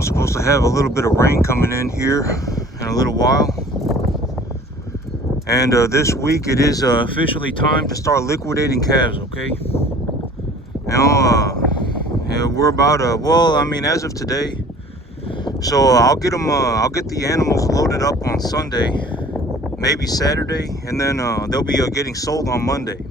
I'm supposed to have a little bit of rain coming in here in a little while. And this week it is officially time to start liquidating calves, okay? Yeah, we're about, well, I mean, as of today. So I'll get the animals loaded up on Sunday, maybe Saturday, and then they'll be getting sold on Monday.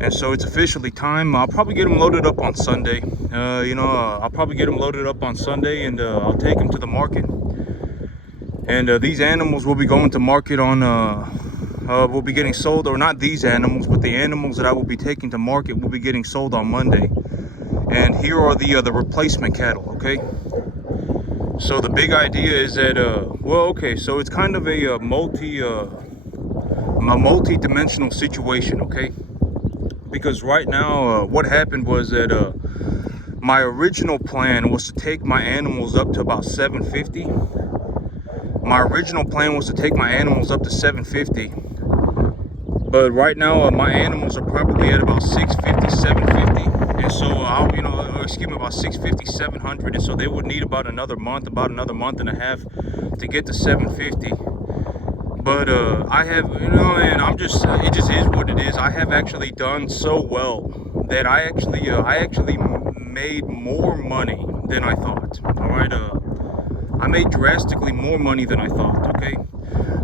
And so it's officially time. I'll probably get them loaded up on Sunday. I'll probably get them loaded up on Sunday, and I'll take them to the market. And these animals will be going to market on, will be getting sold, or not these animals, but the animals that I will be taking to market will be getting sold on Monday. And here are the replacement cattle, okay? So the big idea is that, so it's kind of a multi-dimensional situation, okay? Because right now, what happened was that my original plan was to take my animals up to about 750. My original plan was to take my animals up to 750. But right now, my animals are probably at about 650, 750. And so about 650, 700. And so they would need about another month and a half to get to 750. But I have, and I'm just, it just is what it is. I have actually done so well that I actually made more money than I thought. All right, I made drastically more money than I thought. Okay,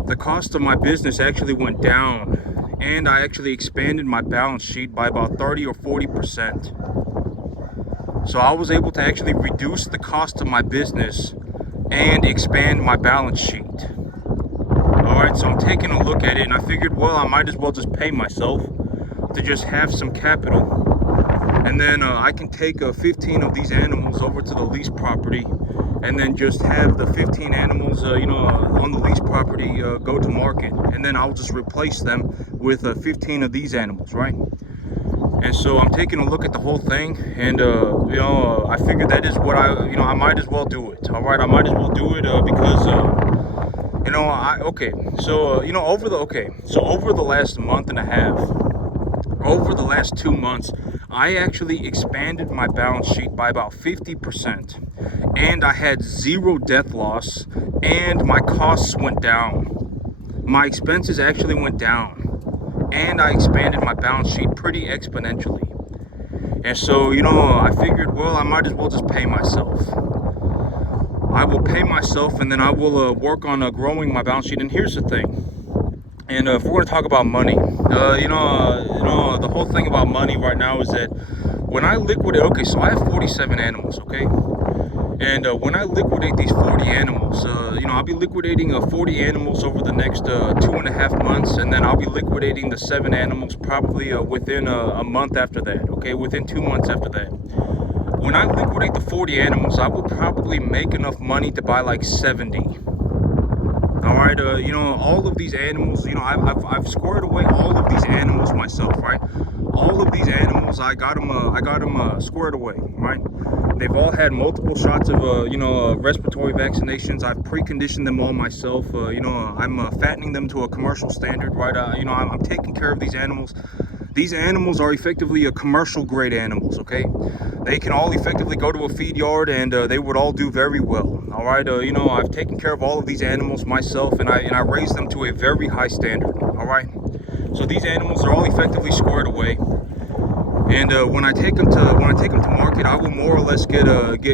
the cost of my business actually went down, and I actually expanded my balance sheet by about 30 or 40%. So I was able to actually reduce the cost of my business and expand my balance sheet. All right, so I'm taking a look at it, and I figured, well, I might as well just pay myself to just have some capital. And then I can take 15 of these animals over to the lease property, and then just have the 15 animals, on the lease property go to market. And then I'll just replace them with 15 of these animals, right? And so I'm taking a look at the whole thing, and I figured that is what I might as well do it. All right, I might as well do it because over the last month and a half, over the last 2 months, I actually expanded my balance sheet by about 50%, and I had zero death loss, and my costs went down. My expenses actually went down, and I expanded my balance sheet pretty exponentially. And so, I figured, well, I might as well just pay myself. I will pay myself, and then I will work on growing my balance sheet. And here's the thing. And if we're going to talk about money, the whole thing about money right now is that when I liquidate, okay, so I have 47 animals, okay? And when I liquidate these 40 animals, I'll be liquidating 40 animals over the next 2.5 months, and then I'll be liquidating the 7 animals probably within a month after that, okay? Within 2 months after that. When I liquidate the 40 animals, I will probably make enough money to buy like 70. All right, all of these animals, I've squared away all of these animals myself, right? All of these animals, I got them squared away, right? They've all had multiple shots of, respiratory vaccinations. I've preconditioned them all myself. I'm fattening them to a commercial standard, right? I'm taking care of these animals. These animals are effectively commercial grade animals, okay? They can all effectively go to a feed yard, and they would all do very well. All right, I've taken care of all of these animals myself, and I raised them to a very high standard. All right, so these animals are all effectively squared away. And when I take them to market, I will more or less get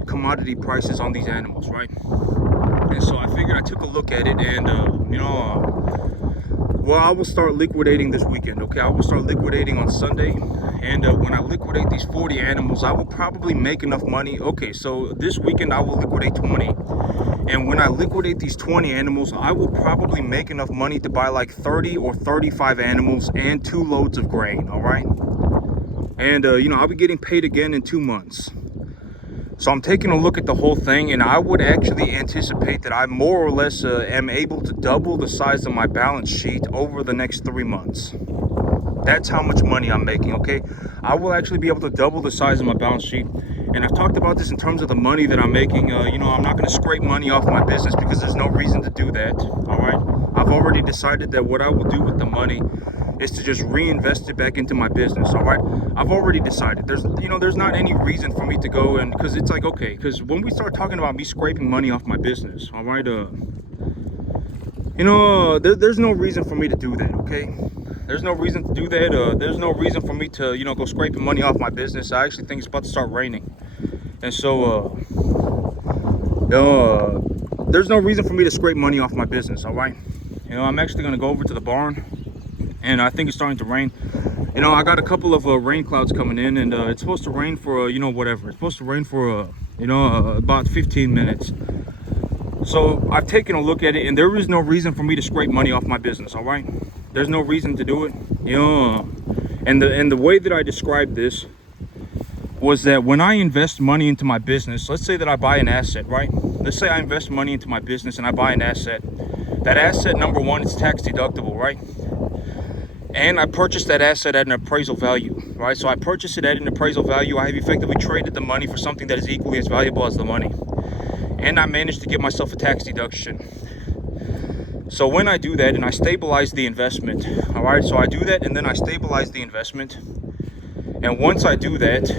commodity prices on these animals, right? And so I figured, I took a look at it, and well, I will start liquidating this weekend, okay? I will start liquidating on Sunday, and when I liquidate these 40 animals, I will probably make enough money. Okay, so this weekend I will liquidate 20, and when I liquidate these 20 animals, I will probably make enough money to buy like 30 or 35 animals and 2 loads of grain, all right? And, I'll be getting paid again in 2 months. So I'm taking a look at the whole thing, and I would actually anticipate that I more or less am able to double the size of my balance sheet over the next 3 months. That's how much money I'm making, okay? I will actually be able to double the size of my balance sheet. And I've talked about this in terms of the money that I'm making. I'm not going to scrape money off my business because there's no reason to do that, all right? I've already decided that what I will do with the money is to just reinvest it back into my business. All right, I've already decided. There's not any reason for me to go, and because it's like, okay, because when we start talking about me scraping money off my business, all right, there's no reason for me to do that. Okay, there's no reason to do that. There's no reason for me to go scraping money off my business. I actually think it's about to start raining, and so there's no reason for me to scrape money off my business. All right, I'm actually gonna go over to the barn, and I think it's starting to rain. I got a couple of rain clouds coming in, and it's supposed to rain for whatever. It's supposed to rain for about 15 minutes. So I've taken a look at it, and there is no reason for me to scrape money off my business. All right, there's no reason to do it. And the way that I described this was that when I invest money into my business, let's say that I buy an asset, right? Let's say I invest money into my business and I buy an asset. That asset, number one, it's tax deductible, right? And I purchased that asset at an appraisal value, right? So I purchased it at an appraisal value. I have effectively traded the money for something that is equally as valuable as the money. And I managed to get myself a tax deduction. So when I do that and I stabilize the investment, all right? So I do that and then I stabilize the investment. And once I do that,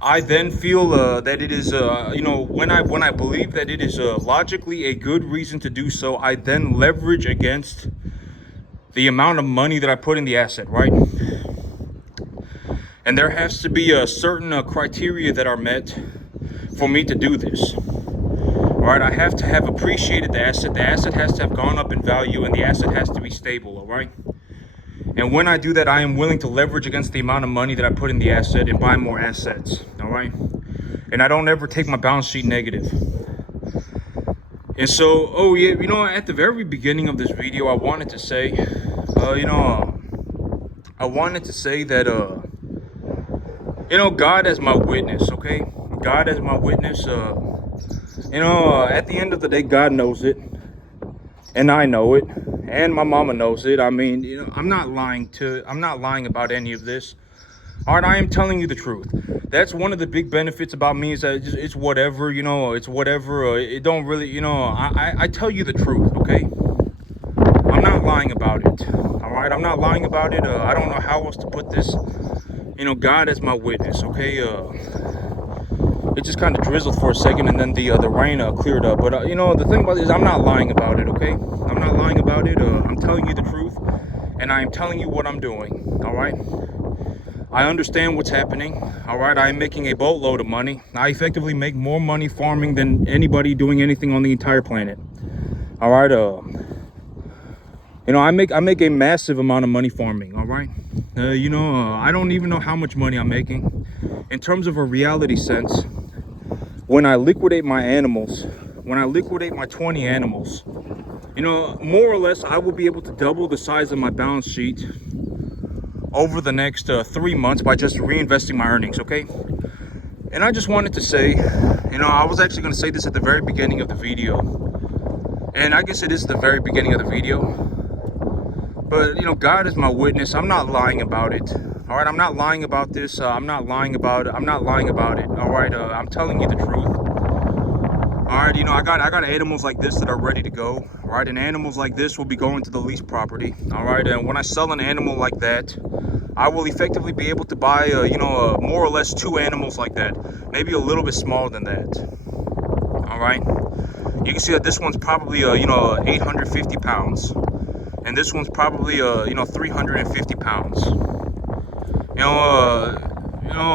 I then feel that it is, when I believe that it is logically a good reason to do so, I then leverage against the amount of money that I put in the asset, right? And there has to be a certain criteria that are met for me to do this. All right, I have to have appreciated the asset. The asset has to have gone up in value, and the asset has to be stable, all right? And when I do that, I am willing to leverage against the amount of money that I put in the asset and buy more assets, all right? And I don't ever take my balance sheet negative. And so, at the very beginning of this video, I wanted to say, that, God as my witness, okay? God as my witness, at the end of the day, God knows it. And I know it. And my mama knows it. I mean, I'm not lying about any of this. All right, I am telling you the truth. That's one of the big benefits about me, is that it's whatever, it's whatever. It don't really, I tell you the truth, okay? I'm not lying about it. All right, I'm not lying about it. I don't know how else to put this. God as my witness, okay? It just kind of drizzled for a second, and then the rain cleared up. But the thing about it is, I'm not lying about it, okay? I'm not lying about it. I'm telling you the truth, and I am telling you what I'm doing. All right. I understand what's happening. All right, I am making a boatload of money. I effectively make more money farming than anybody doing anything on the entire planet. All right. I make a massive amount of money farming. All right. I don't even know how much money I'm making. In terms of a reality sense, when I liquidate my animals, when I liquidate my 20 animals, more or less, I will be able to double the size of my balance sheet over the next 3 months by just reinvesting my earnings, okay? And I just wanted to say, I was actually going to say this at the very beginning of the video, and I guess it is the very beginning of the video, but God is my witness. I'm not lying about it. All right, I'm not lying about this. I'm not lying about it. All right, I'm telling you the truth. All right, I got animals like this that are ready to go. All right, and animals like this will be going to the lease property. All right, and when I sell an animal like that, I will effectively be able to buy, more or less 2 animals like that, maybe a little bit smaller than that. All right, you can see that this one's probably 850 pounds, and this one's probably 350 pounds.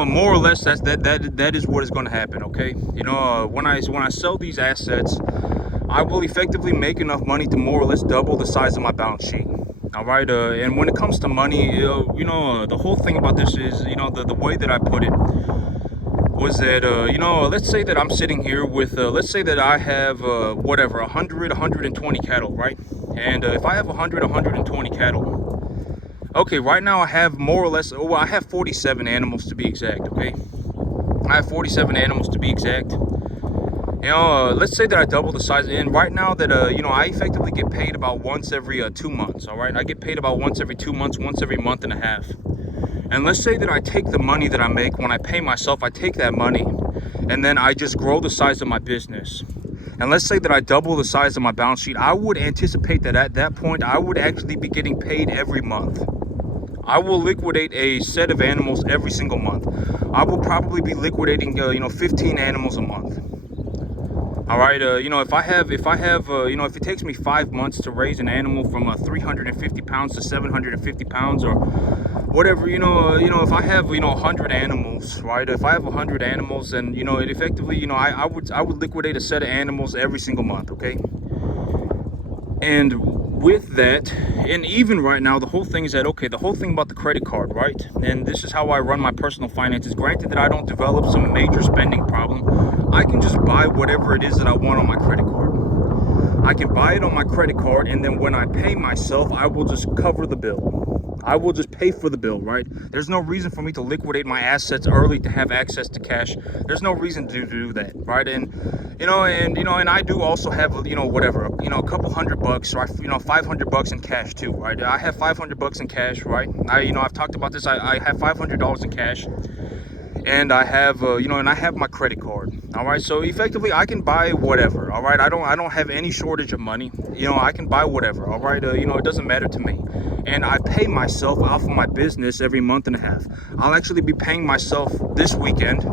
More or less, that is what is going to happen. Okay, when I sell these assets, I will effectively make enough money to more or less double the size of my balance sheet. All right, and when it comes to money, the whole thing about this is, the way that I put it was that, let's say that I'm sitting here with, let's say that I have, 120 cattle, right? And if I have 120 cattle, okay, right now I have more or less, I have 47 animals to be exact, okay? I have 47 animals to be exact. Let's say that I double the size, and right now that, I effectively get paid about once every 2 months, all right? I get paid about once every 2 months, once every month and a half. And let's say that I take the money that I make when I pay myself, I take that money, and then I just grow the size of my business. And let's say that I double the size of my balance sheet, I would anticipate that at that point, I would actually be getting paid every month. I will liquidate a set of animals every single month. I will probably be liquidating, 15 animals a month. All right, if it takes me 5 months to raise an animal from 350 pounds to 750 pounds or whatever, if I have, 100 animals, right? If I have 100 animals, then, it effectively, I would liquidate a set of animals every single month, okay? And with that, and even right now, the whole thing is that, okay, the whole thing about the credit card, right? And this is how I run my personal finances. Granted that I don't develop some major spending problem, I can just buy whatever it is that I want on my credit card. I can buy it on my credit card, and then when I pay myself, I will just cover the bill. I will just pay for the bill, right? There's no reason for me to liquidate my assets early to have access to cash. There's no reason to do that, right? And I do also have, whatever, a couple $100, right? $500 in cash too, right? I have $500 in cash, right? I've talked about this. I have $500 in cash. And I have, and I have my credit card. All right, so effectively, I can buy whatever. All right, I don't have any shortage of money. I can buy whatever. All right, it doesn't matter to me. And I pay myself off of my business every month and a half. I'll actually be paying myself this weekend.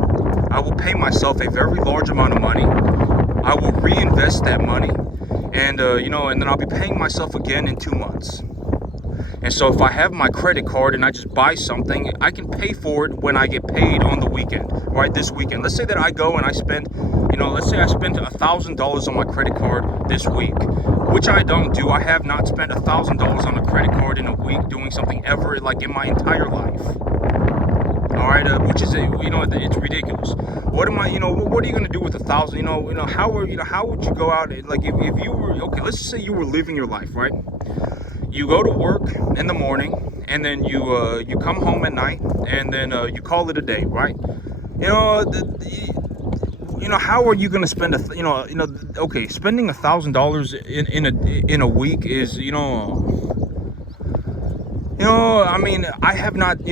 I will pay myself a very large amount of money. I will reinvest that money, and and then I'll be paying myself again in 2 months. And so if I have my credit card and I just buy something, I can pay for it when I get paid on the weekend, right? This weekend. Let's say that I go and I spend, let's say I spend $1,000 on my credit card this week, which I don't do. I have not spent $1,000 on a credit card in a week doing something ever, like, in my entire life. All right, which is, it's ridiculous. What am I, what are you going to do with $1,000? How would you go out, like, if you were, okay, let's just say you were living your life, right? You go to work in the morning, and then you come home at night, and then you call it a day, right? How are you going to spend okay, spending $1,000 in a week is, I have not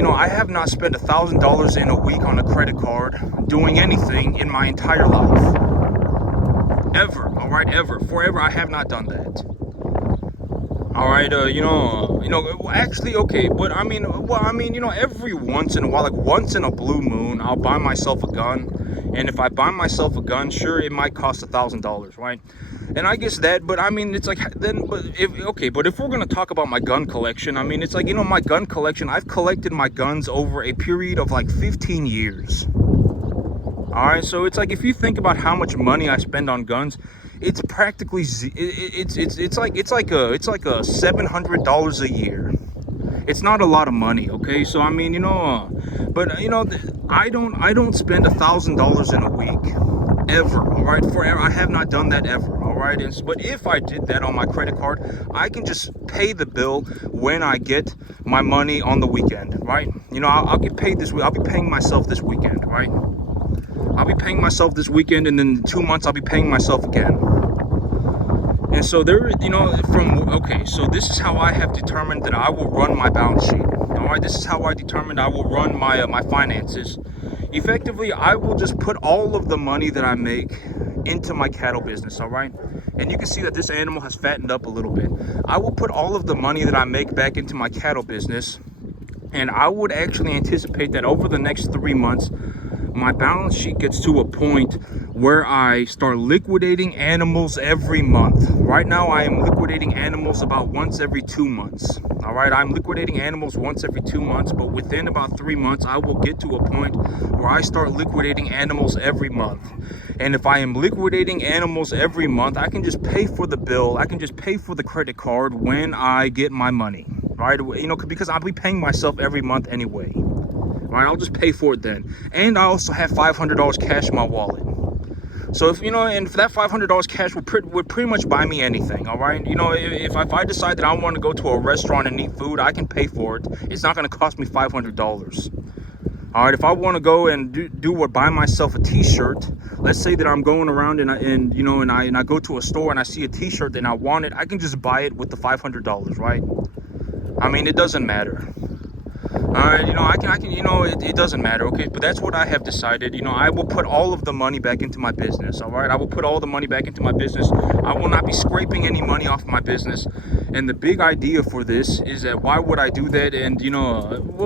spent $1,000 in a week on a credit card doing anything in my entire life, ever. All right, ever, forever. I have not done that. All right, actually, okay, but every once in a while, like once in a blue moon, I'll buy myself a gun, and if I buy myself a gun, sure, it might cost $1,000, right? And I guess that, but it's like, then, but if we're gonna talk about my gun collection, it's like, my gun collection, I've collected my guns over a period of like 15 years. All right, so it's like, if you think about how much money I spend on guns, it's practically it's like $700 a year. It's not a lot of money, okay? So I don't spend $1,000 in a week ever. All right, forever. I have not done that ever. All right, but if I did that on my credit card, I can just pay the bill when I get my money on the weekend, right? I'll get paid this week. I'll be paying myself this weekend, right? I'll be paying myself this weekend, and then in 2 months I'll be paying myself again. And so so this is how I have determined that I will run my balance sheet. All right, this is how I determined I will run my finances. Effectively, I will just put all of the money that I make into my cattle business, all right? And you can see that this animal has fattened up a little bit. I will put all of the money that I make back into my cattle business, and I would actually anticipate that over the next 3 months, my balance sheet gets to a point where I start liquidating animals every month. Right now, I am liquidating animals about once every 2 months. All right, I'm liquidating animals once every 2 months, but within about 3 months, I will get to a point where I start liquidating animals every month. And if I am liquidating animals every month, I can just pay for the bill. I can just pay for the credit card when I get my money, right? Because I'll be paying myself every month anyway. Right, I'll just pay for it then. And I also have $500 cash in my wallet. So if and for that $500 cash would pretty much buy me anything. All right, if I decide that I want to go to a restaurant and eat food, I can pay for it. It's not going to cost me $500. All right, if I want to go and buy myself a T-shirt, let's say that I'm going around and I go to a store and I see a T-shirt and I want it, I can just buy it with the $500, right? It doesn't matter. All right, it doesn't matter, okay? But that's what I have decided. I will put all of the money back into my business, all right? I will put all the money back into my business. I will not be scraping any money off my business. And the big idea for this is that why would I do that? And,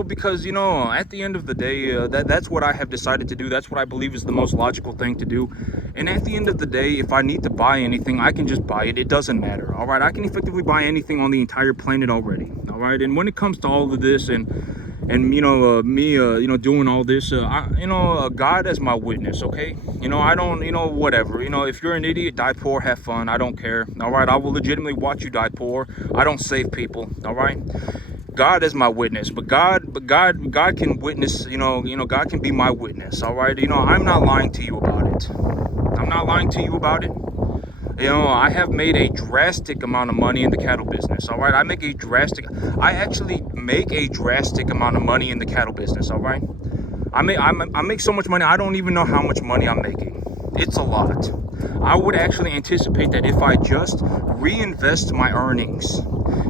because, at the end of the day, that's what I have decided to do. That's what I believe is the most logical thing to do. And at the end of the day, if I need to buy anything, I can just buy it. It doesn't matter, all right? I can effectively buy anything on the entire planet already, all right? And when it comes to all of this and me doing all this, God as my witness, okay? I don't, whatever. If you're an idiot, die poor, have fun. I don't care, all right? I will legitimately watch you die poor. I don't save people, all right? God as my witness, but God can witness, God can be my witness, all right? I'm not lying to you about it. I'm not lying to you about it. I have made a drastic amount of money in the cattle business, all right? I actually make a drastic amount of money in the cattle business, all right? I make so much money, I don't even know how much money I'm making. It's a lot. I would actually anticipate that if I just reinvest my earnings,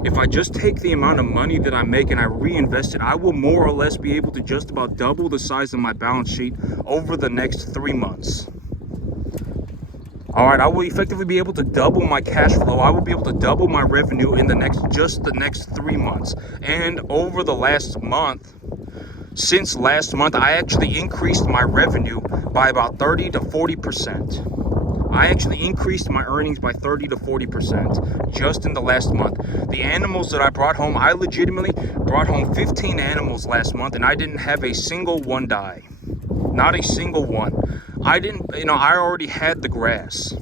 if I just take the amount of money that I make and I reinvest it, I will more or less be able to just about double the size of my balance sheet over the next 3 months. All right, I will effectively be able to double my cash flow. I will be able to double my revenue in the next 3 months. And over the last month, since last month, I actually increased my revenue by about 30 to 40%. I actually increased my earnings by 30 to 40% just in the last month. The animals that I brought home, I legitimately brought home 15 animals last month, and I didn't have a single one die. Not a single one. I already had the grass.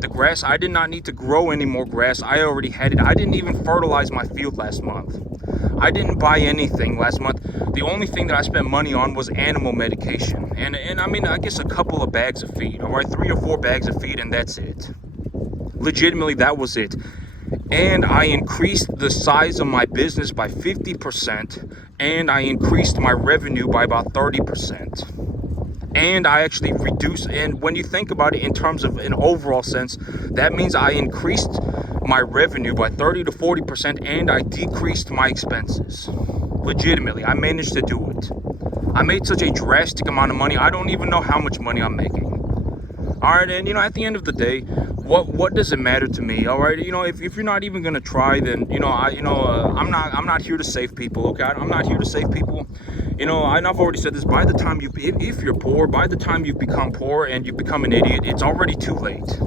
The grass, I did not need to grow any more grass. I already had it. I didn't even fertilize my field last month. I didn't buy anything last month. The only thing that I spent money on was animal medication. And I guess a couple of bags of feed, all right? 3 or 4 bags of feed, and that's it. Legitimately, that was it. And I increased the size of my business by 50%, and I increased my revenue by about 30%. And I actually reduced, and when you think about it in terms of an overall sense, that means I increased my revenue by 30 to 40%, and I decreased my expenses. Legitimately, I managed to do it. I made such a drastic amount of money, I don't even know how much money I'm making. All right, and at the end of the day, what does it matter to me? All right, if you're not even gonna try, then I'm not here to save people. Okay, I'm not here to save people. I've already said this. By the time if you're poor, by the time you've become poor and you become an idiot, it's already too late.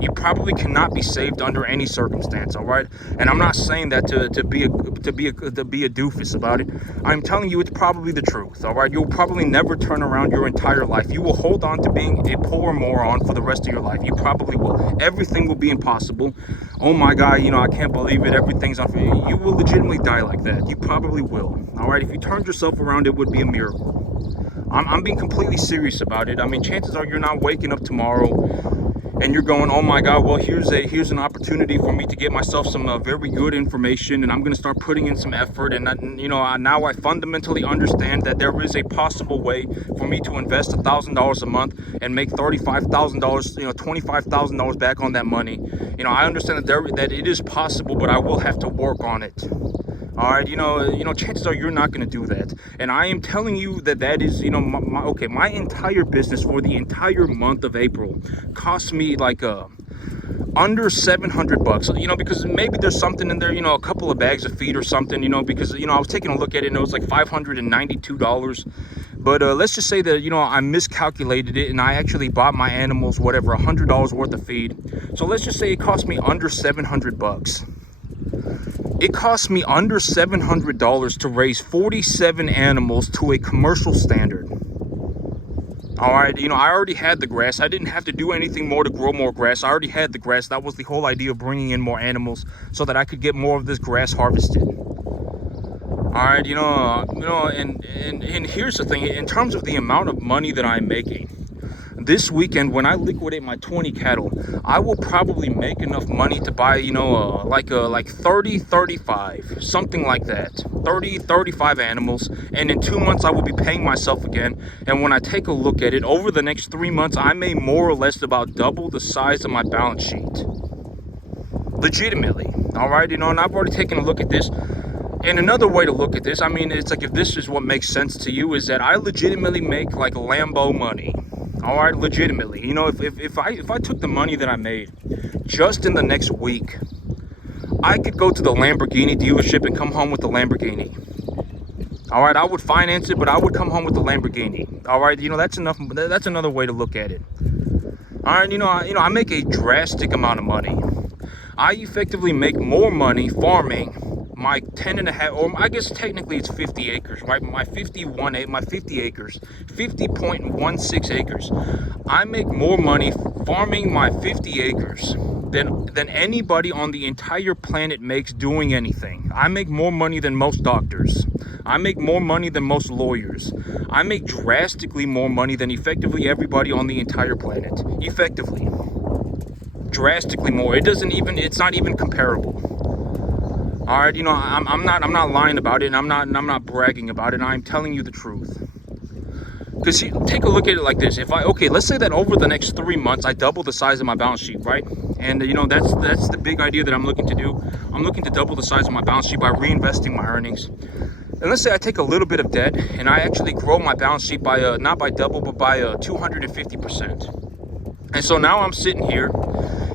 You probably cannot be saved under any circumstance, all right? And I'm not saying that to be a doofus about it. I'm telling you, it's probably the truth, all right? You'll probably never turn around your entire life. You will hold on to being a poor moron for the rest of your life. You probably will. Everything will be impossible. Oh my God, I can't believe it. Everything's unfair. You will legitimately die like that. You probably will, all right? If you turned yourself around, it would be a miracle. I'm being completely serious about it. Chances are you're not waking up tomorrow and you're going, oh my God, well, here's an opportunity for me to get myself some very good information, and I'm going to start putting in some effort. And now I fundamentally understand that there is a possible way for me to invest $1,000 a month and make $35,000, $25,000 back on that money. I understand that it is possible, but I will have to work on it. All right, chances are you're not going to do that. And I am telling you that is, my entire business for the entire month of April cost me like under $700, because maybe there's something in there, a couple of bags of feed or something, because, I was taking a look at it and it was like $592. But let's just say that, I miscalculated it and I actually bought my animals, whatever, $100 worth of feed. So let's just say it cost me under $700. It cost me under $700 to raise 47 animals to a commercial standard. All right, I already had the grass. I didn't have to do anything more to grow more grass. I already had the grass. That was the whole idea of bringing in more animals so that I could get more of this grass harvested. All right, and here's the thing. In terms of the amount of money that I'm making, this weekend, when I liquidate my 20 cattle, I will probably make enough money to buy, like 30, 35, something like that. 30, 35 animals. And in 2 months, I will be paying myself again. And when I take a look at it, over the next 3 months, I may more or less about double the size of my balance sheet. Legitimately. All right, and I've already taken a look at this. And another way to look at this, I mean, it's like, if this is what makes sense to you, is that I legitimately make like Lambo money. All right, legitimately. You know, if I took the money that I made just in the next week, I could go to the Lamborghini dealership and come home with the Lamborghini. All right, I would finance it, but I would come home with the Lamborghini. All right, you know, that's enough. That's another way to look at it. All right, I make a drastic amount of money. I effectively make more money farming my 10 and a half, or I guess technically it's 50 acres, right? My 50 acres, 50.16 acres. I make more money farming my 50 acres than anybody on the entire planet makes doing anything. I make more money than most doctors. I make more money than most lawyers. I make drastically more money than effectively everybody on the entire planet. Effectively. Drastically more. It's not even comparable. All right, I'm not lying about it, and I'm not bragging about it. I'm telling you the truth. Because take a look at it like this. Let's say that over the next 3 months, I double the size of my balance sheet, right? And that's the big idea that I'm looking to do. I'm looking to double the size of my balance sheet by reinvesting my earnings. And let's say I take a little bit of debt and I actually grow my balance sheet by not by double, but by 250%. And so now I'm sitting here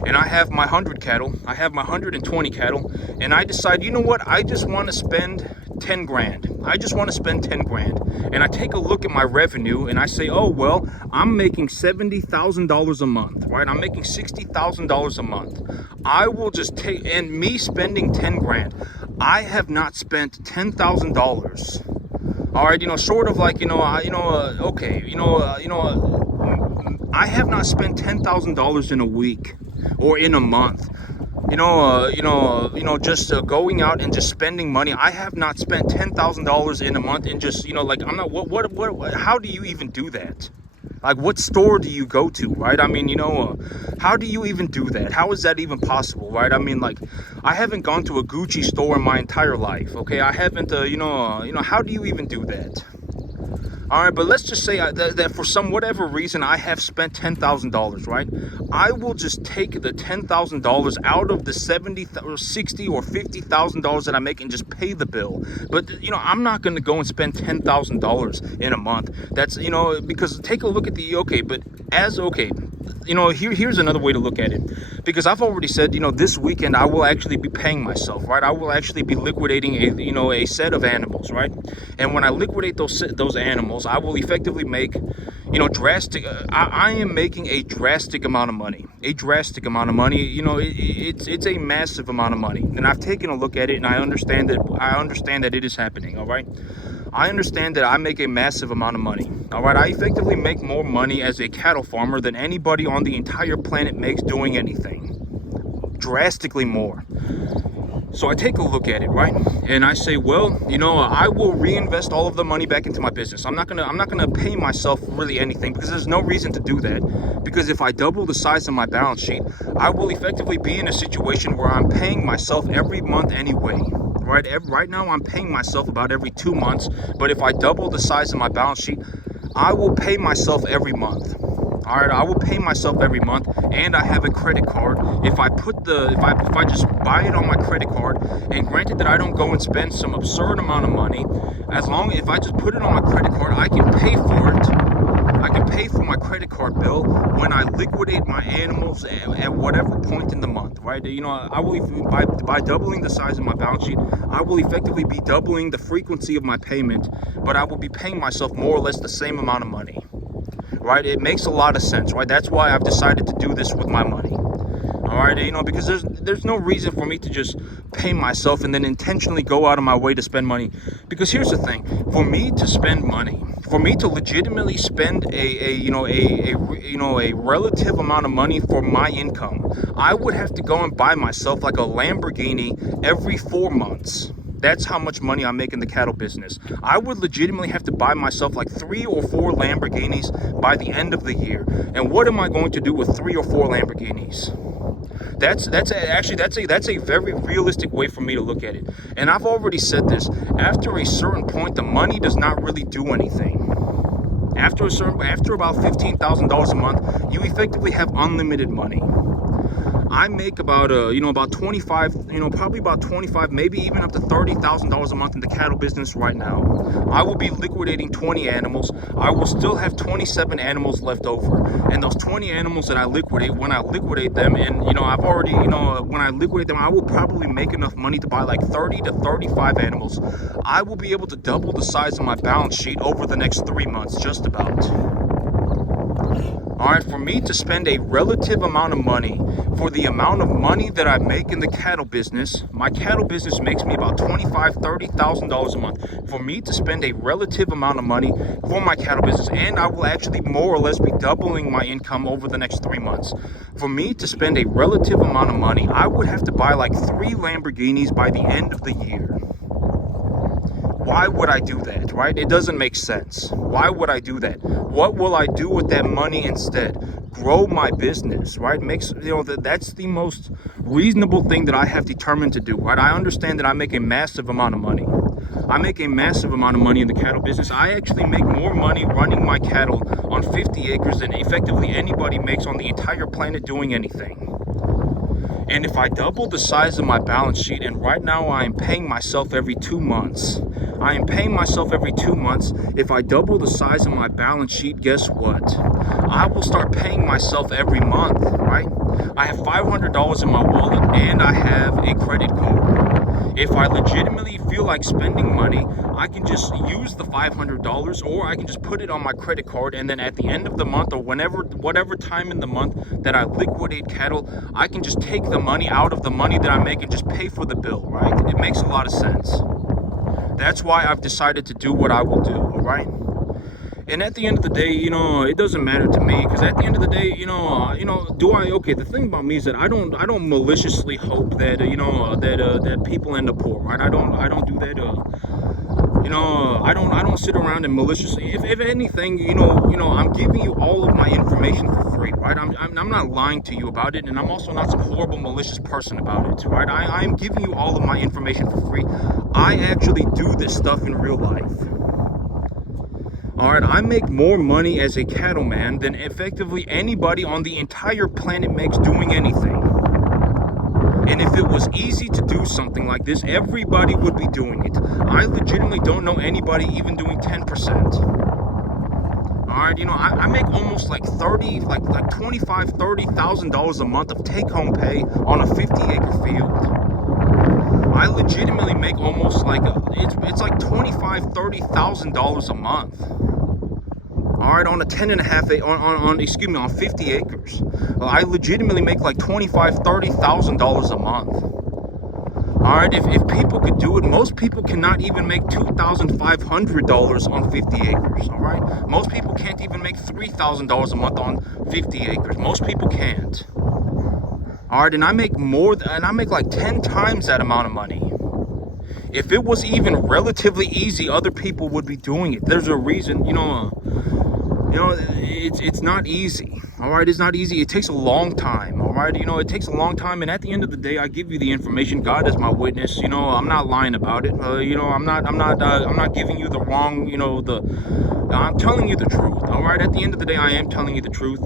and I have my 100 cattle, I have my 120 cattle, and I decide, you know what, I just want to spend 10 grand. I just want to spend 10 grand. And I take a look at my revenue and I say, oh, well, I'm making $70,000 a month, right? I'm making $60,000 a month. I will just take, and me spending 10 grand, I have not spent $10,000. All right, sort of like, I have not spent $10,000 in a week or in a month. Just going out and just spending money. I have not spent $10,000 in a month, and just, I'm not, how do you even do that? Like, what store do you go to, right? I mean, how do you even do that? How is that even possible, right? I mean, like, I haven't gone to a Gucci store in my entire life, okay? I haven't, how do you even do that? All right, but let's just say that for whatever reason, I have spent $10,000, right? I will just take the $10,000 out of the $70 or $60 or $50,000 that I make and just pay the bill. But, I'm not going to go and spend $10,000 in a month. That's, because take a look at here's another way to look at it. Because I've already said, this weekend I will actually be paying myself, right? I will actually be liquidating a set of animals, right? And when I liquidate those animals, I will effectively make, drastic. I am making a drastic amount of money. A drastic amount of money. It's a massive amount of money. And I've taken a look at it, and I understand that it is happening. All right. I understand that I make a massive amount of money. All right, I effectively make more money as a cattle farmer than anybody on the entire planet makes doing anything. Drastically more. So I take a look at it, right? And I say, well, I will reinvest all of the money back into my business. I'm not gonna pay myself really anything, because there's no reason to do that. Because if I double the size of my balance sheet, I will effectively be in a situation where I'm paying myself every month anyway. Right now I'm paying myself about every 2 months, but if I double the size of my balance sheet, I will pay myself every month. All right, I will pay myself every month, and I have a credit card. If I just buy it on my credit card, and granted that I don't go and spend some absurd amount of money, if I just put it on my credit card, I can pay for it. I can pay for my credit card bill when I liquidate my animals at whatever point in the month, right? I will, by doubling the size of my balance sheet, I will effectively be doubling the frequency of my payment, but I will be paying myself more or less the same amount of money, right? It makes a lot of sense, right? That's why I've decided to do this with my money. All right, because there's no reason for me to just pay myself and then intentionally go out of my way to spend money. Because here's the thing: for me to spend money, for me to legitimately spend a relative amount of money for my income, I would have to go and buy myself like a Lamborghini every 4 months. That's how much money I make in the cattle business. I would legitimately have to buy myself like 3 or 4 Lamborghinis by the end of the year. And what am I going to do with 3 or 4 Lamborghinis? That's a very realistic way for me to look at it. And I've already said this. After a certain point, the money does not really do anything. After about $15,000 a month, you effectively have unlimited money. I make about about 25, probably about 25, maybe even up to $30,000 a month in the cattle business right now. I will be liquidating 20 animals. I will still have 27 animals left over, and those 20 animals that I liquidate, when I liquidate them, and I've already, when I liquidate them, I will probably make enough money to buy like 30 to 35 animals. I will be able to double the size of my balance sheet over the next 3 months, just about. All right, for me to spend a relative amount of money for the amount of money that I make in the cattle business, my cattle business makes me about $25,000, $30,000 a month. For me to spend a relative amount of money for my cattle business, and I will actually more or less be doubling my income over the next 3 months. For me to spend a relative amount of money, I would have to buy like 3 Lamborghinis by the end of the year. Why would I do that, right? It doesn't make sense. Why would I do that? What will I do with that money instead? Grow my business, right? That's the most reasonable thing that I have determined to do, right? I understand that I make a massive amount of money. I make a massive amount of money in the cattle business. I actually make more money running my cattle on 50 acres than effectively anybody makes on the entire planet doing anything. And if I double the size of my balance sheet, and right now I am paying myself every 2 months. I am paying myself every 2 months. If I double the size of my balance sheet, guess what? I will start paying myself every month, right? I have $500 in my wallet and I have a credit card. If I legitimately feel like spending money, I can just use the $500, or I can just put it on my credit card, and then at the end of the month, or whatever time in the month that I liquidate cattle, I can just take the money out of the money that I make and just pay for the bill, right? It makes a lot of sense. That's why I've decided to do what I will do, all right? And at the end of the day, it doesn't matter to me, because at the end of the day, okay, the thing about me is that I don't maliciously hope that, that people end up poor, right? I don't do that, I don't sit around and maliciously, if anything, I'm giving you all of my information for free, right? I'm not lying to you about it, and I'm also not some horrible malicious person about it, right? I'm giving you all of my information for free. I actually do this stuff in real life. All right, I make more money as a cattleman than effectively anybody on the entire planet makes doing anything. And if it was easy to do something like this, everybody would be doing it. I legitimately don't know anybody even doing 10%. All right, I make almost like $25,000, $30,000 a month of take-home pay on a 50-acre field. I legitimately make almost like it's like $25,000, $30,000 a month. All right, on a on 50 acres. I legitimately make like $25,000, $30,000 a month. All right, if people could do it, most people cannot even make $2,500 on 50 acres. All right, most people can't even make $3,000 a month on 50 acres. Most people can't. All right, and I make like 10 times that amount of money. If it was even relatively easy, other people would be doing it. There's a reason, it's not easy. All right, it's not easy. It takes a long time. All right, it takes a long time. And at the end of the day, I give you the information. God is my witness. I'm not lying about it. I'm not giving you the wrong. I'm telling you the truth. All right, at the end of the day, I am telling you the truth.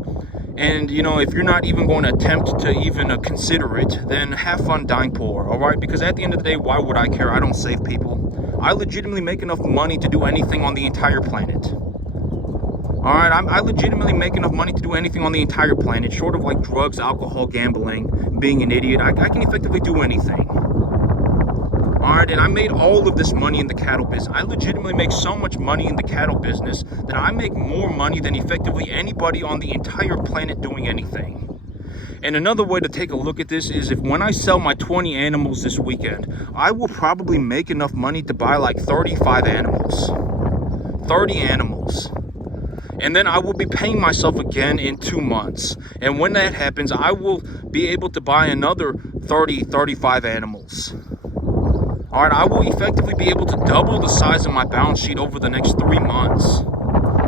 And, if you're not even going to attempt to even consider it, then have fun dying poor, all right? Because at the end of the day, why would I care? I don't save people. I legitimately make enough money to do anything on the entire planet. All right, I legitimately make enough money to do anything on the entire planet, short of like drugs, alcohol, gambling, being an idiot. I can effectively do anything. All right, and I made all of this money in the cattle business. I legitimately make so much money in the cattle business that I make more money than effectively anybody on the entire planet doing anything. And another way to take a look at this is, if when I sell my 20 animals this weekend, I will probably make enough money to buy like 35 animals. 30 animals. And then I will be paying myself again in 2 months. And when that happens, I will be able to buy another 30, 35 animals. All right, I will effectively be able to double the size of my balance sheet over the next 3 months.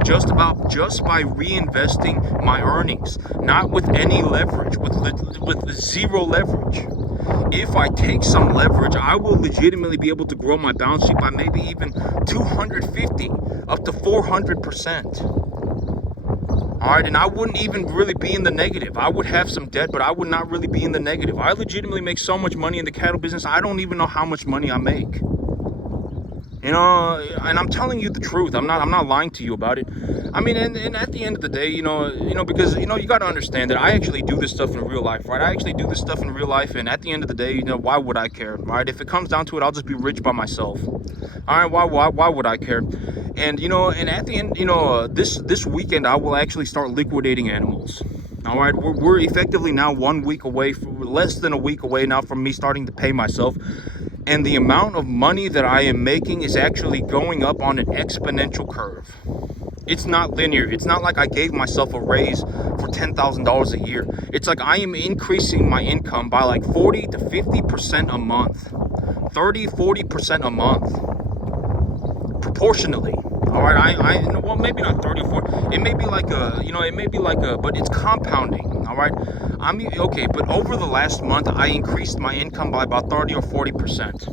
Just by reinvesting my earnings, not with any leverage, with zero leverage. If I take some leverage, I will legitimately be able to grow my balance sheet by maybe even 250 up to 400%. All right, and I wouldn't even really be in the negative. I would have some debt, but I would not really be in the negative. I legitimately make so much money in the cattle business, I don't even know how much money I make. You know, and I'm telling you the truth. I'm not lying to you about it. I mean, and at the end of the day, because you got to understand that I actually do this stuff in real life, right? I actually do this stuff in real life, and at the end of the day, why would I care, right? If it comes down to it, I'll just be rich by myself. All right, why would I care? And and at the end, this weekend I will actually start liquidating animals. All right, we're effectively now 1 week away, less than a week away now from me starting to pay myself. And the amount of money that I am making is actually going up on an exponential curve. It's not linear. It's not like I gave myself a raise for $10,000 a year. It's like I am increasing my income by like 40 to 50% a month, 30, 40% a month, proportionally. All right, well, maybe not 30 or 40. It may be like but it's compounding. All right, okay, but over the last month, I increased my income by about 30 or 40%.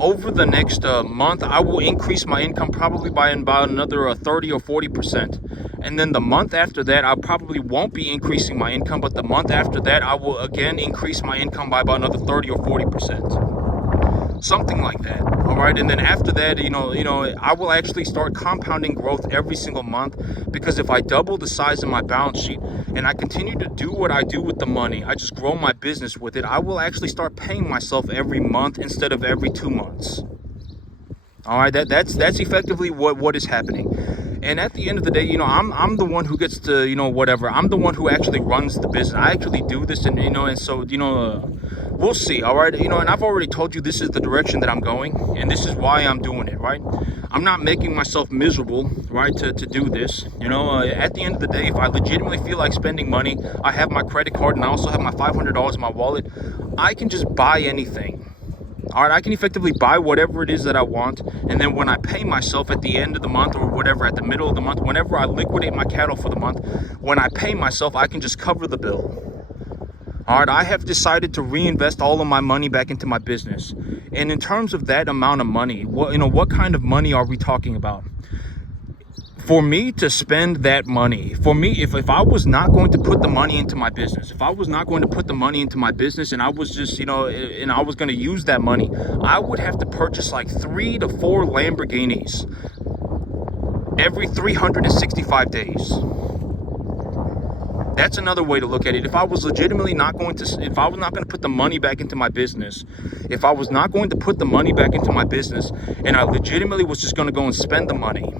Over the next month, I will increase my income probably by about another 30 or 40%. And then the month after that, I probably won't be increasing my income, but the month after that, I will again increase my income by about another 30 or 40%. Something like that. All right, and then after that, I will actually start compounding growth every single month, because if I double the size of my balance sheet and I continue to do what I do with the money, I just grow my business with it, I will actually start paying myself every month instead of every 2 months. All right, that's effectively what is happening. And at the end of the day, I'm the one who gets to, whatever. I'm the one who actually runs the business. I actually do this, and so we'll see. All right, and I've already told you this is the direction that I'm going, and this is why I'm doing it. Right, I'm not making myself miserable, right, to do this. At the end of the day, if I legitimately feel like spending money, I have my credit card and I also have my $500 in my wallet, I can just buy anything. All right, I can effectively buy whatever it is that I want, and then when I pay myself at the end of the month or whatever, at the middle of the month, whenever I liquidate my cattle for the month, when I pay myself, I can just cover the bill. All right, I have decided to reinvest all of my money back into my business. And in terms of that amount of money, what kind of money are we talking about? For me to spend that money, for me, if I was not going to put the money into my business, and I was just, and I was going to use that money, I would have to purchase like 3 to 4 Lamborghinis every 365 days. That's another way to look at it. If I was legitimately not going to put the money back into my business, and I legitimately was just going to go and spend the money,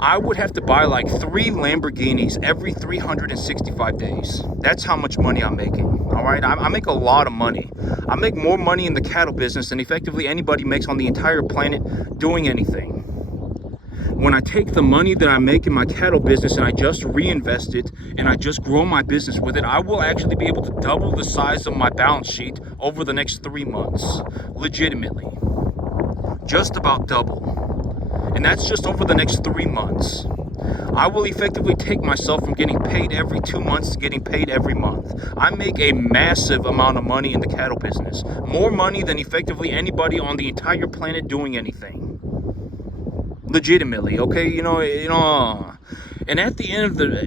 I would have to buy like 3 Lamborghinis every 365 days. That's how much money I'm making. All right, I make a lot of money. I make more money in the cattle business than effectively anybody makes on the entire planet doing anything. When I take the money that I make in my cattle business and I just reinvest it and I just grow my business with it, I will actually be able to double the size of my balance sheet over the next 3 months. Legitimately. Just about double. And that's just over the next 3 months. I will effectively take myself from getting paid every 2 months to getting paid every month. I make a massive amount of money in the cattle business. More money than effectively anybody on the entire planet doing anything. Legitimately, okay? And at the end of the,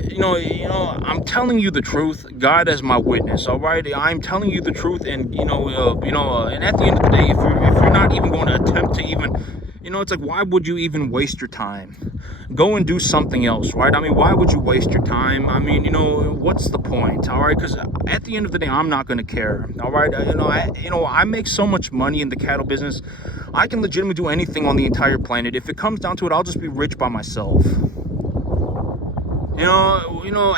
I'm telling you the truth, God as my witness, all right? I'm telling you the truth, and, and at the end of the day, if you're not even going to attempt to even, it's like, why would you even waste your time? Go and do something else, right? I mean, why would you waste your time? I mean, what's the point, all right? Because at the end of the day, I'm not going to care, all right? I make so much money in the cattle business, I can legitimately do anything on the entire planet. If it comes down to it, I'll just be rich by myself.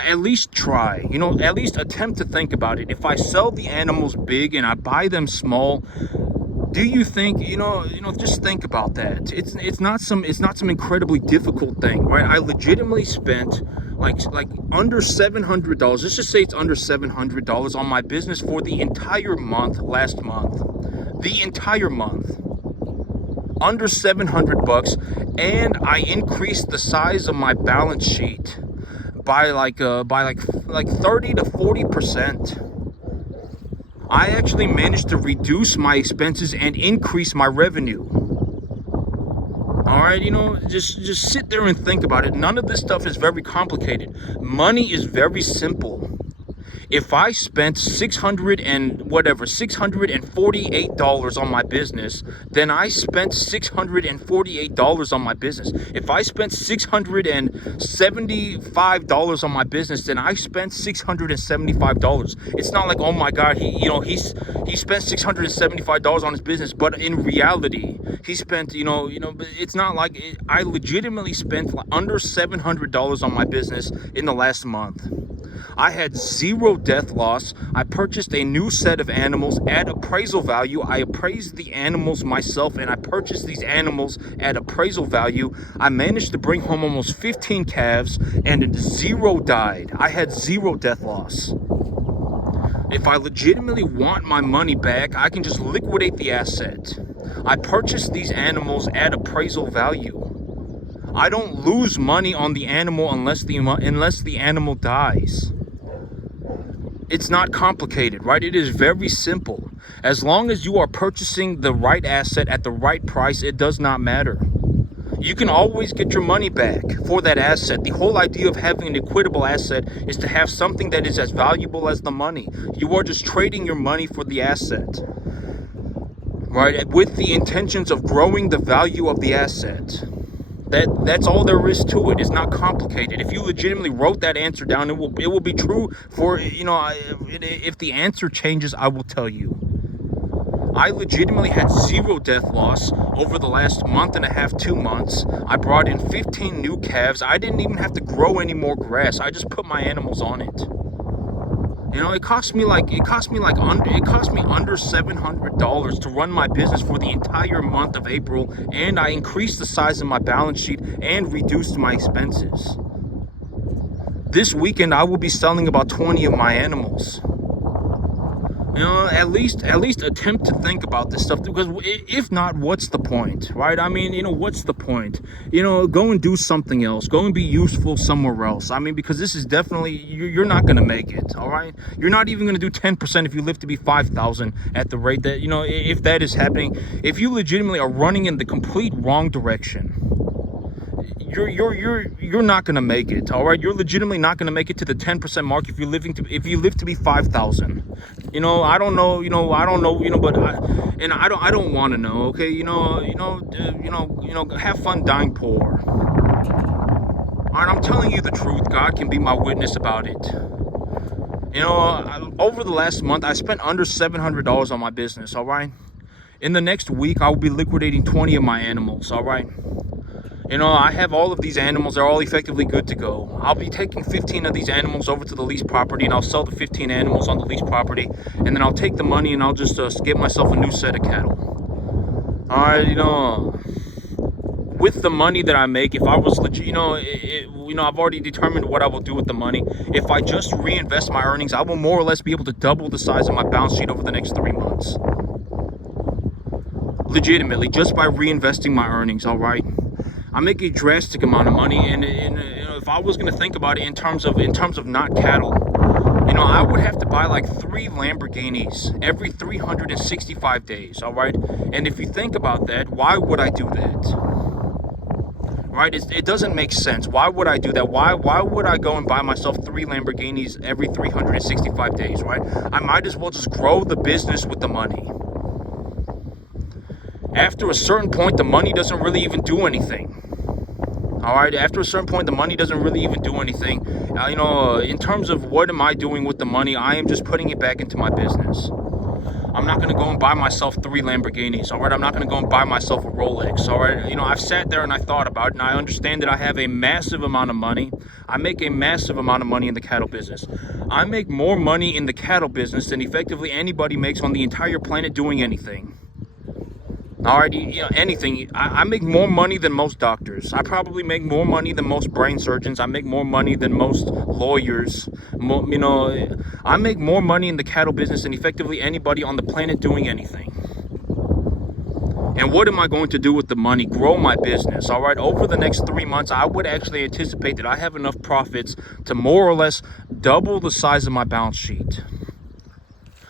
At least try. At least attempt to think about it. If I sell the animals big and I buy them small, do you think, just think about that. It's not some incredibly difficult thing, right? I legitimately spent like under $700. Let's just say it's under $700 on my business for the entire month last month. The entire month. Under $700, and I increased the size of my balance sheet by like 30 to 40%. I actually managed to reduce my expenses and increase my revenue. All right, just sit there and think about it. None of this stuff is very complicated. Money is very simple. If I spent $648 on my business, then I spent $648 on my business. If I spent $675 on my business, then I spent $675. It's not like, oh my God, he spent $675 on his business, but in reality, he spent, but it's not like I legitimately spent under $700 on my business in the last month. I had zero death loss. I purchased a new set of animals at appraisal value. I appraised the animals myself, and I purchased these animals at appraisal value. I managed to bring home almost 15 calves, and zero died. I had zero death loss. If I legitimately want my money back, I can just liquidate the asset. I purchased these animals at appraisal value. I don't lose money on the animal unless the animal dies. It's not complicated, right? It is very simple. As long as you are purchasing the right asset at the right price, it does not matter. You can always get your money back for that asset. The whole idea of having an equitable asset is to have something that is as valuable as the money. You are just trading your money for the asset, right? With the intentions of growing the value of the asset. That's all there is to it. It's not complicated. If you legitimately wrote that answer down, it will be true for, if the answer changes, I will tell you. I legitimately had zero death loss over the last month and a half, 2 months. I brought in 15 new calves. I didn't even have to grow any more grass. I just put my animals on it. It cost me under $700 to run my business for the entire month of April, and I increased the size of my balance sheet and reduced my expenses. This weekend, I will be selling about 20 of my animals. At least attempt to think about this stuff, because if not, what's the point, right? I mean, what's the point? Go and do something else. Go and be useful somewhere else. I mean, because this is definitely, you're not going to make it, all right? You're not even going to do 10% if you live to be 5,000 at the rate that, if that is happening. If you legitimately are running in the complete wrong direction, you're not gonna make it, all right? You're legitimately not gonna make it to the 10% mark if you live to be 5,000. I don't know, but I don't want to know, okay? Have fun dying poor. All right, I'm telling you the truth. God can be my witness about it. Over the last month, I spent under $700 on my business, all right? In the next week, I will be liquidating 20 of my animals, all right? I have all of these animals. They're all effectively good to go. I'll be taking 15 of these animals over to the lease property, and I'll sell the 15 animals on the lease property, and then I'll take the money and I'll just get myself a new set of cattle. All right, with the money that I make, if I was legit, I've already determined what I will do with the money. If I just reinvest my earnings, I will more or less be able to double the size of my balance sheet over the next 3 months. Legitimately, just by reinvesting my earnings, all right? I make a drastic amount of money, and if I was going to think about it in terms of not cattle, I would have to buy like 3 Lamborghinis every 365 days, all right? And if you think about that, why would I do that? Right? It doesn't make sense. Why would I do that? Why would I go and buy myself 3 Lamborghinis every 365 days, right? I might as well just grow the business with the money. After a certain point, the money doesn't really even do anything. All right, after a certain point, the money doesn't really even do anything. In terms of what am I doing with the money, I am just putting it back into my business. I'm not going to go and buy myself 3 Lamborghinis, all right? I'm not going to go and buy myself a Rolex, all right? I've sat there and I thought about it, and I understand that I have a massive amount of money. I make a massive amount of money in the cattle business. I make more money in the cattle business than effectively anybody makes on the entire planet doing anything. All right, anything. I make more money than most doctors. I probably make more money than most brain surgeons. I make more money than most lawyers. I make more money in the cattle business than effectively anybody on the planet doing anything. And what am I going to do with the money? Grow my business, all right? Over the next 3 months, I would actually anticipate that I have enough profits to more or less double the size of my balance sheet,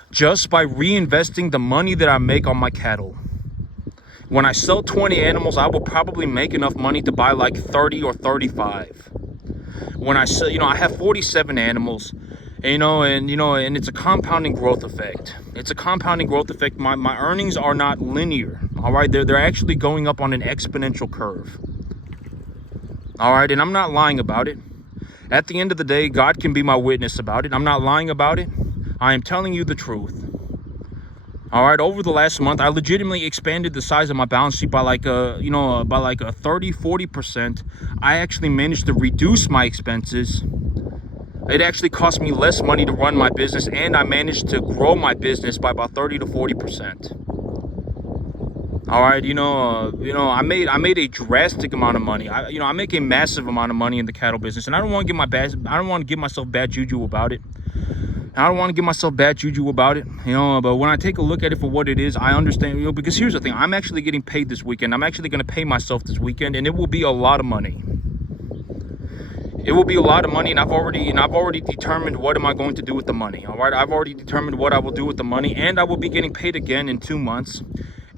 just by reinvesting the money that I make on my cattle. When I sell 20 animals, I will probably make enough money to buy like 30 or 35. When I sell, I have 47 animals, and it's a compounding growth effect. It's a compounding growth effect. My earnings are not linear. All right, they're actually going up on an exponential curve. All right, and I'm not lying about it. At the end of the day, God can be my witness about it. I'm not lying about it. I am telling you the truth. All right, over the last month, I legitimately expanded the size of my balance sheet by like a 30-40%. I actually managed to reduce my expenses. It actually cost me less money to run my business, and I managed to grow my business by about 30 to 40%. All right, I made a drastic amount of money. I make a massive amount of money in the cattle business, and I don't want to give myself bad juju about it. I don't want to give myself bad juju about it, but when I take a look at it for what it is, I understand, because here's the thing. I'm actually getting paid this weekend. I'm actually going to pay myself this weekend, and it will be a lot of money. It will be a lot of money, and I've already determined what am I going to do with the money. All right, I've already determined what I will do with the money, and I will be getting paid again in 2 months.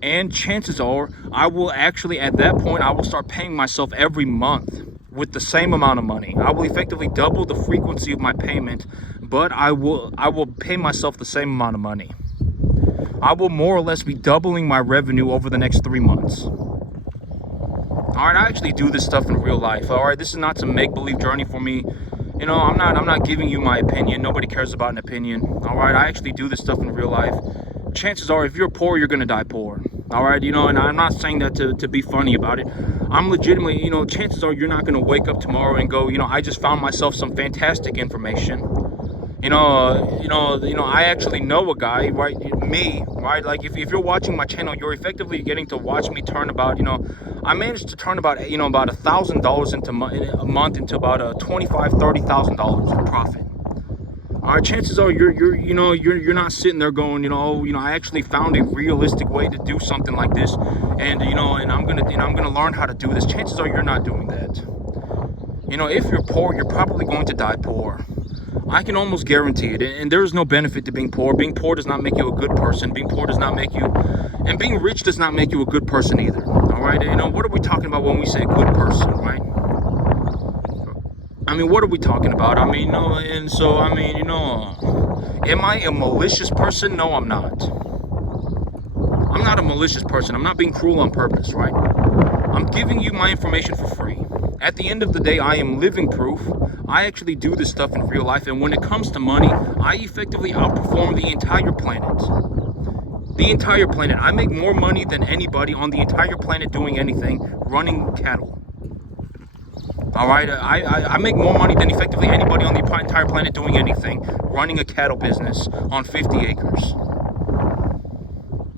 And chances are, I will actually, at that point, I will start paying myself every month with the same amount of money. I will effectively double the frequency of my payment, but I will pay myself the same amount of money. I will more or less be doubling my revenue over the next 3 months. All right, I actually do this stuff in real life. All right, this is not some make-believe journey for me. I'm not giving you my opinion. Nobody cares about an opinion. All right, I actually do this stuff in real life. Chances are, if you're poor, you're gonna die poor. All right, and I'm not saying that to be funny about it. I'm legitimately, chances are you're not gonna wake up tomorrow and go, I just found myself some fantastic information. I actually know a guy, right? Me, right? Like if you're watching my channel, you're effectively getting to watch me turn about, I managed to turn about $1,000 into a month into about $25,000-$30,000 in profit. All right, chances are you're not sitting there going, I actually found a realistic way to do something like this, and I'm gonna learn how to do this. Chances are you're not doing that. If you're poor, you're probably going to die poor. I can almost guarantee it, and there is no benefit to being poor. Being poor does not make you a good person. Being poor does not make you, and being rich does not make you a good person either. All right, what are we talking about when we say good person, right? I mean, what are we talking about? I mean, am I a malicious person? No, I'm not. I'm not a malicious person. I'm not being cruel on purpose, right? I'm giving you my information for free. At the end of the day, I am living proof. I actually do this stuff in real life, and when it comes to money, I effectively outperform the entire planet. The entire planet. I make more money than anybody on the entire planet doing anything, running cattle. All right, I make more money than effectively anybody on the entire planet doing anything, running a cattle business on 50 acres.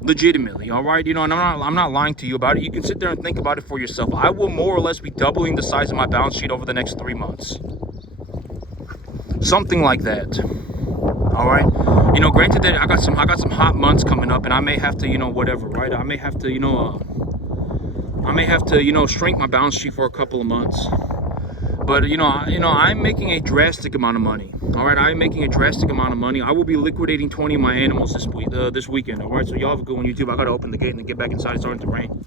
Legitimately, all right, and I'm not lying to you about it. You can sit there and think about it for yourself. I will more or less be doubling the size of my balance sheet over the next 3 months. Something like that. All right, granted that I got some hot months coming up, and I may have to, whatever, right? I may have to, shrink my balance sheet for a couple of months. But I'm making a drastic amount of money. All right, I'm making a drastic amount of money. I will be liquidating 20 of my animals this weekend. All right, so y'all have a good one, YouTube. I gotta open the gate and then get back inside. It's starting to rain.